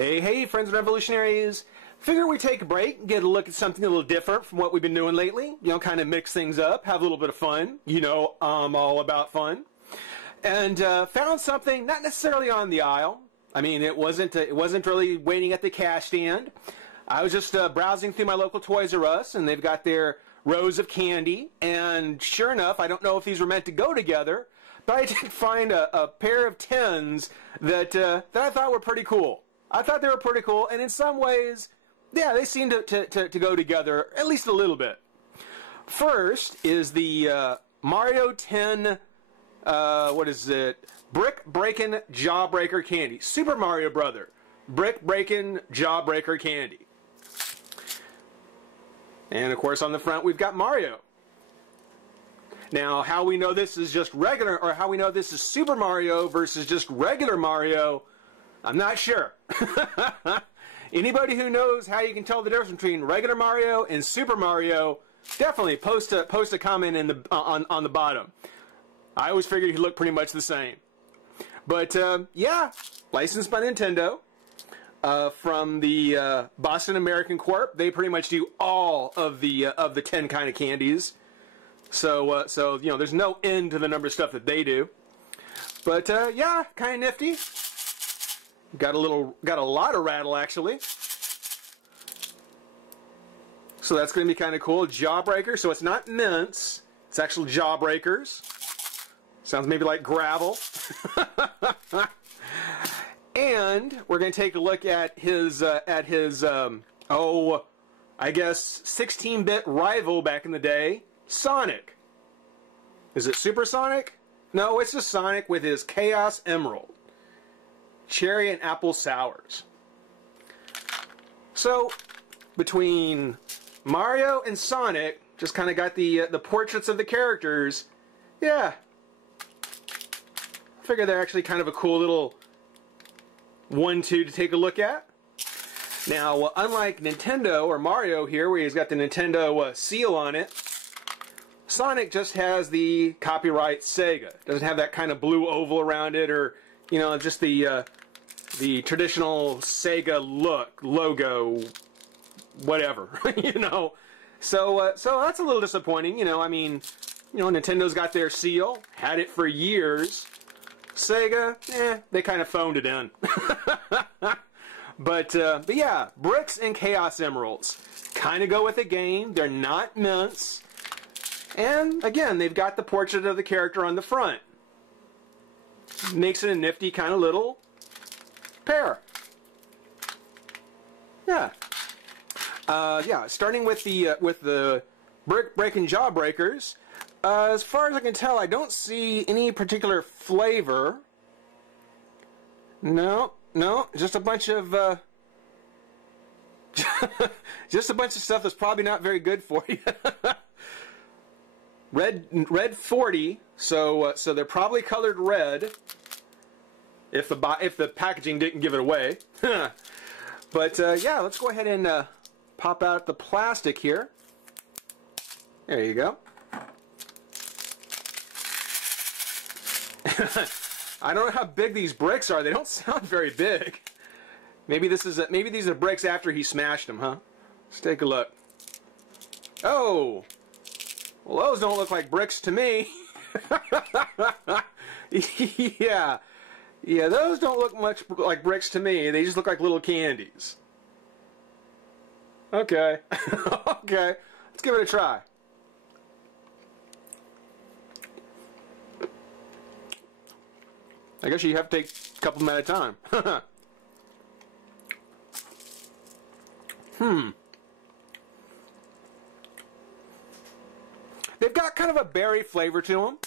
Hey, friends and revolutionaries. Figure we take a break and get a look at something a little different from what we've been doing lately. You know, kind of mix things up, have a little bit of fun. You know, I'm all about fun. And found something not necessarily on the aisle. I mean, it wasn't really waiting at the cash stand. I was just browsing through my local Toys R Us, and they've got their rows of candy. And sure enough, I don't know if these were meant to go together, but I did find a pair of tins that I thought were pretty cool. I thought they were pretty cool, and in some ways, yeah, they seem to go together at least a little bit. First is the Mario 10, what is it? Brick Breakin' Jawbreaker Candy. Super Mario Brother. Brick Breakin' Jawbreaker Candy. And of course on the front we've got Mario. Now how we know this is just regular, or how we know this is Super Mario versus just regular Mario, I'm not sure. Anybody who knows how you can tell the difference between regular Mario and Super Mario, definitely post a comment in the on the bottom. I always figured he looked pretty much the same. But yeah, licensed by Nintendo from the Boston American Corp. They pretty much do all of the 10 kind of candies. So you know, there's no end to the number of stuff that they do. But yeah, kind of nifty. Got a lot of rattle actually. So that's going to be kind of cool. Jawbreaker. So it's not mints. It's actual jawbreakers. Sounds maybe like gravel. And we're going to take a look at his oh, I guess 16-bit rival back in the day, Sonic. Is it Super Sonic? No, it's just Sonic with his Chaos Emerald. Cherry and apple sours. So, between Mario and Sonic, just kind of got the portraits of the characters. Yeah. I figure they're actually kind of a cool little 1-2 to take a look at. Now, unlike Nintendo or Mario here, where he's got the Nintendo seal on it, Sonic just has the copyright Sega. Doesn't have that kind of blue oval around it, or, you know, just the traditional Sega logo, whatever, you know. So that's a little disappointing, you know. I mean, you know, Nintendo's got their seal, had it for years. Sega, they kind of phoned it in. But yeah, bricks and Chaos Emeralds kind of go with the game. They're not mints, and again, they've got the portrait of the character on the front. Makes it a nifty kind of little pair. Yeah. Yeah, starting with the Brick Breakin' Jawbreakers. As far as I can tell, I don't see any particular flavor. No, just a bunch of just a bunch of stuff that's probably not very good for you. Red 40, so they're probably colored red. If the packaging didn't give it away. But yeah, let's go ahead and pop out the plastic here. There you go. I don't know how big these bricks are. They don't sound very big. Maybe these are bricks after he smashed them, huh? Let's take a look. Oh, well, those don't look like bricks to me. Yeah, those don't look much like bricks to me. They just look like little candies. Okay. Okay, let's give it a try. I guess you have to take a couple of them at a time. They've got kind of a berry flavor to them.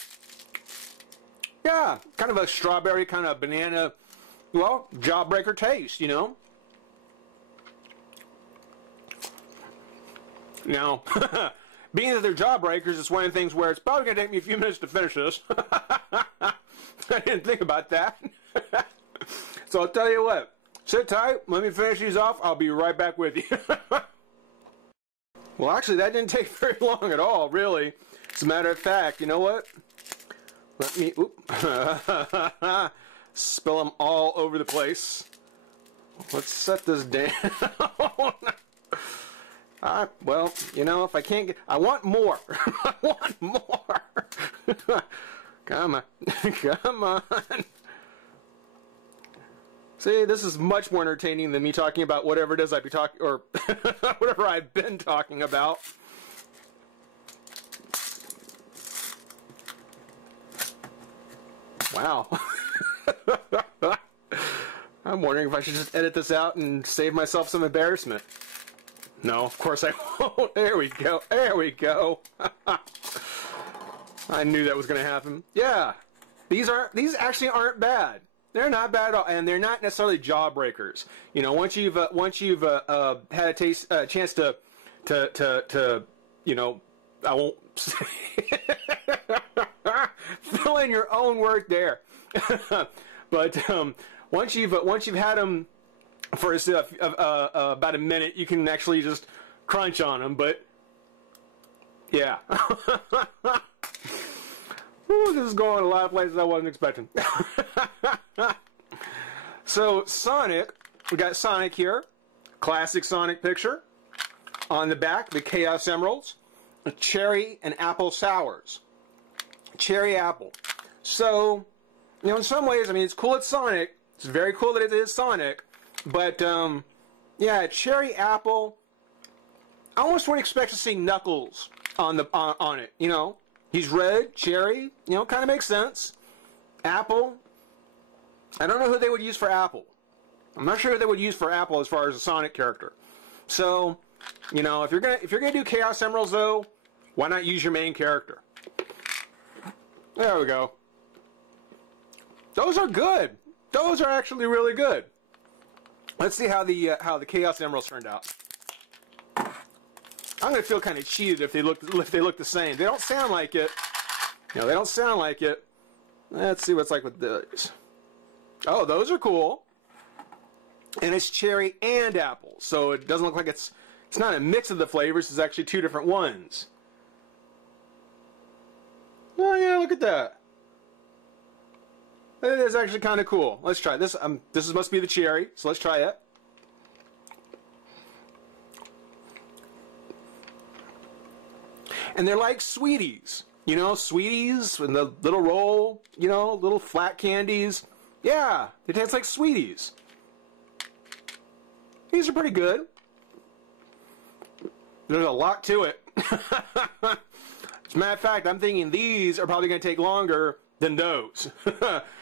Yeah, kind of a strawberry, kind of banana, well, jawbreaker taste, you know. Now, being that they're jawbreakers, it's one of the things where it's probably going to take me a few minutes to finish this. I didn't think about that. So I'll tell you what. Sit tight. Let me finish these off. I'll be right back with you. Well, actually, that didn't take very long at all, really. As a matter of fact, you know what? Let me... spill them all over the place. let's set this down. Well, you know, if I can't get... I want more. I want more. Come on. Come on. See, this is much more entertaining than me talking about whatever it is I'd be talking... or whatever I've been talking about. Wow. I'm wondering if I should just edit this out and save myself some embarrassment. No, of course I won't. There we go. There we go. I knew that was going to happen. Yeah. These actually aren't bad. They're not bad at all, and they're not necessarily jawbreakers. You know, once you've had a chance to you know, I won't say fill in your own word there. But once you've had them for about a minute, you can actually just crunch on them. But yeah. Ooh, this is going a lot of places I wasn't expecting. So Sonic, we got Sonic here, classic Sonic picture. On the back, the Chaos Emeralds, cherry and apple sours. Cherry apple. So, you know, in some ways, I mean, it's cool it's Sonic. It's very cool that it is Sonic. But, yeah, cherry apple. I almost would expect to see Knuckles on it, you know. He's red, cherry, you know, kind of makes sense. Apple. I don't know who they would use for Apple. I'm not sure who they would use for Apple as far as a Sonic character. So, you know, if you're gonna do Chaos Emeralds though, why not use your main character? There we go. Those are good. Those are actually really good. Let's see how the Chaos Emeralds turned out. I'm gonna feel kind of cheated if they look the same. They don't sound like it. You know, they don't sound like it. Let's see what it's like with those. Oh, those are cool. And it's cherry and apple, so it doesn't look like it's not a mix of the flavors. It's actually two different ones. Oh yeah, look at that. It is actually kind of cool. Let's try this. This must be the cherry, so let's try it. And they're like sweeties, you know, sweeties in the little roll, you know, little flat candies. Yeah, they taste like sweeties. These are pretty good. There's a lot to it. As a matter of fact, I'm thinking these are probably going to take longer than those.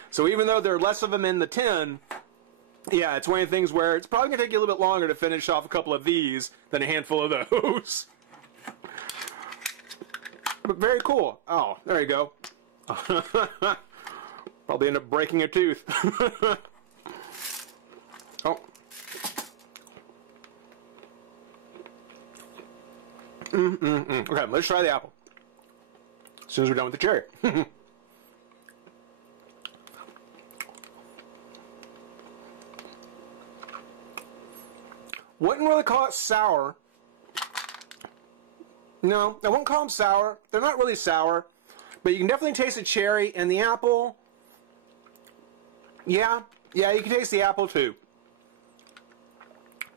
So even though there are less of them in the tin, yeah, it's one of the things where it's probably going to take you a little bit longer to finish off a couple of these than a handful of those. But very cool. Oh, there you go. Probably end up breaking a tooth. Oh. Okay, let's try the apple. As soon as we're done with the cherry. Wouldn't really call it sour. No, I won't call them sour. They're not really sour. But you can definitely taste the cherry and the apple. Yeah, you can taste the apple too.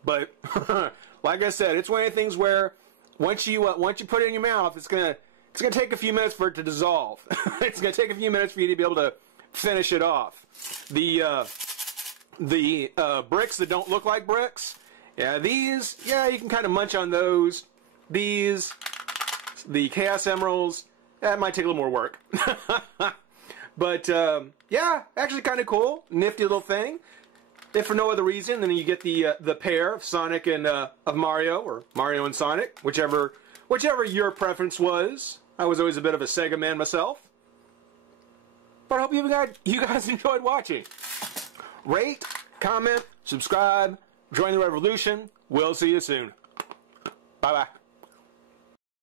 But, like I said, it's one of the things where once you put it in your mouth, it's gonna take a few minutes for it to dissolve. It's gonna take a few minutes for you to be able to finish it off. The bricks that don't look like bricks, yeah, these, yeah, you can kind of munch on those. These, the Chaos Emeralds, that might take a little more work. But, yeah, actually kind of cool. Nifty little thing. If for no other reason, then you get the pair of Sonic and of Mario, or Mario and Sonic, whichever your preference was. I was always a bit of a Sega man myself. But I hope you guys enjoyed watching. Rate, comment, subscribe, join the revolution. We'll see you soon. Bye-bye.